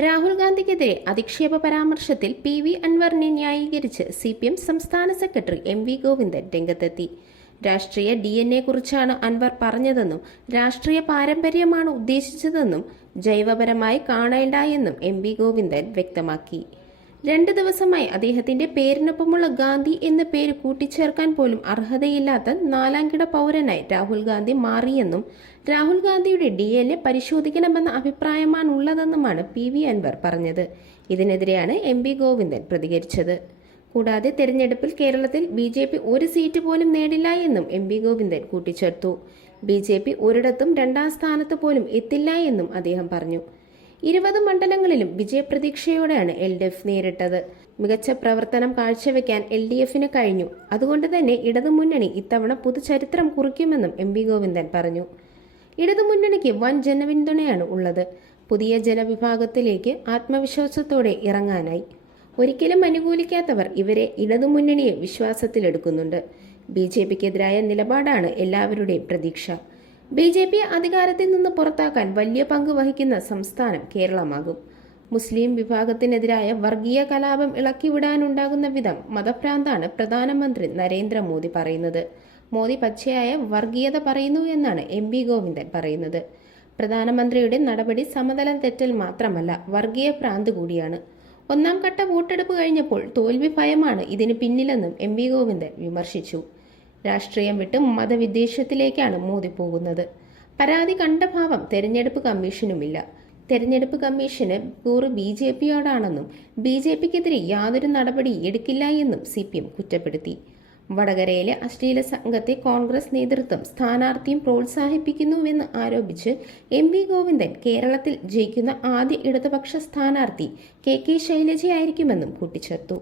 രാഹുൽ ഗാന്ധിക്കെതിരെ അധിക്ഷേപ പരാമർശത്തിൽ P V അൻവറിനെ ന്യായീകരിച്ച് സി പി എം സംസ്ഥാന സെക്രട്ടറി എം വി ഗോവിന്ദൻ രംഗത്തെത്തി. രാഷ്ട്രീയ ഡി എൻ എ കുറിച്ചാണ് അൻവർ പറഞ്ഞതെന്നും രാഷ്ട്രീയ പാരമ്പര്യമാണ് ഉദ്ദേശിച്ചതെന്നും ജൈവപരമായി കാണേണ്ട എന്നും എം വി ഗോവിന്ദൻ വ്യക്തമാക്കി. രണ്ട് ദിവസമായി അദ്ദേഹത്തിന്റെ പേരിനൊപ്പമുള്ള ഗാന്ധി എന്ന പേര് കൂട്ടിച്ചേർക്കാൻ പോലും അർഹതയില്ലാത്ത നാലാംകിട പൗരനായി രാഹുൽ ഗാന്ധി മാറിയെന്നും രാഹുൽ ഗാന്ധിയുടെ ഡി എൽ എ പരിശോധിക്കണമെന്ന അഭിപ്രായമാണ് ഉള്ളതെന്നുമാണ് പി വി അൻവർ പറഞ്ഞത്. ഇതിനെതിരെയാണ് എം പി ഗോവിന്ദൻ പ്രതികരിച്ചത്. കൂടാതെ തെരഞ്ഞെടുപ്പിൽ കേരളത്തിൽ ബി ജെ പി ഒരു സീറ്റ് പോലും നേടില്ല എന്നും എം പി ഗോവിന്ദൻ കൂട്ടിച്ചേർത്തു. ബി ജെ പി ഒരിടത്തും രണ്ടാം സ്ഥാനത്ത് പോലും എത്തില്ല എന്നും അദ്ദേഹം പറഞ്ഞു. ഇരുപത് മണ്ഡലങ്ങളിലും വിജയപ്രതീക്ഷയോടെയാണ് എൽ ഡി എഫ് നേരിട്ടത്. മികച്ച പ്രവർത്തനം കാഴ്ചവെക്കാൻ എൽ ഡി എഫിന് കഴിഞ്ഞു. അതുകൊണ്ട് തന്നെ ഇടതുമുന്നണി ഇത്തവണ പുതുചരിത്രം കുറിക്കുമെന്നും എം വി ഗോവിന്ദൻ പറഞ്ഞു. ഇടതുമുന്നണിക്ക് വൻ ജനപിന്തുണയാണ് ഉള്ളത്. പുതിയ ജനവിഭാഗത്തിലേക്ക് ആത്മവിശ്വാസത്തോടെ ഇറങ്ങാനായി. ഒരിക്കലും അനുകൂലിക്കാത്തവർ ഇവരെ ഇടതുമുന്നണിയെ വിശ്വാസത്തിലെടുക്കുന്നുണ്ട്. ബി ജെ പിക്കെതിരായ നിലപാടാണ് എല്ലാവരുടെയും പ്രതീക്ഷ. ബി ജെ പി അധികാരത്തിൽ നിന്ന് പുറത്താക്കാൻ വലിയ പങ്ക് വഹിക്കുന്ന സംസ്ഥാനം കേരളമാകും. മുസ്ലിം വിഭാഗത്തിനെതിരായ വർഗീയ കലാപം ഇളക്കിവിടാനുണ്ടാകുന്ന വിധം മതഭ്രാന്താണ് പ്രധാനമന്ത്രി നരേന്ദ്രമോദി പറയുന്നത്. മോദി പച്ചയായ വർഗീയത പറയുന്നു എന്നാണ് എം ബി ഗോവിന്ദൻ പറയുന്നത്. പ്രധാനമന്ത്രിയുടെ നടപടി സമതലം തെറ്റൽ മാത്രമല്ല വർഗീയ ഭ്രാന്ത് കൂടിയാണ്. ഒന്നാം ഘട്ട വോട്ടെടുപ്പ് കഴിഞ്ഞപ്പോൾ തോൽവി ഭയമാണ് ഇതിന് പിന്നിലെന്നും എം വി ഗോവിന്ദൻ വിമർശിച്ചു. രാഷ്ട്രീയം വിട്ട് മതവിദ്വേഷത്തിലേക്കാണ് മോദി പോകുന്നത്. പരാതി കണ്ട ഭാവം തെരഞ്ഞെടുപ്പ് കമ്മീഷനുമില്ല. തെരഞ്ഞെടുപ്പ് കമ്മീഷന് കൂറ് ബി ജെ പിയോടാണെന്നും ബി ജെ പിക്കെതിരെ യാതൊരു നടപടി എടുക്കില്ല എന്നും സി പി എം കുറ്റപ്പെടുത്തി. വടകരയിലെ അശ്ലീല സംഘത്തെ കോൺഗ്രസ് നേതൃത്വം സ്ഥാനാർത്ഥിയും പ്രോത്സാഹിപ്പിക്കുന്നുവെന്ന് ആരോപിച്ച് എം വി ഗോവിന്ദൻ കേരളത്തിൽ ജയിക്കുന്ന ആദ്യ ഇടതുപക്ഷ സ്ഥാനാർത്ഥി കെ കെ ശൈലജയായിരിക്കുമെന്നും കൂട്ടിച്ചേർത്തു.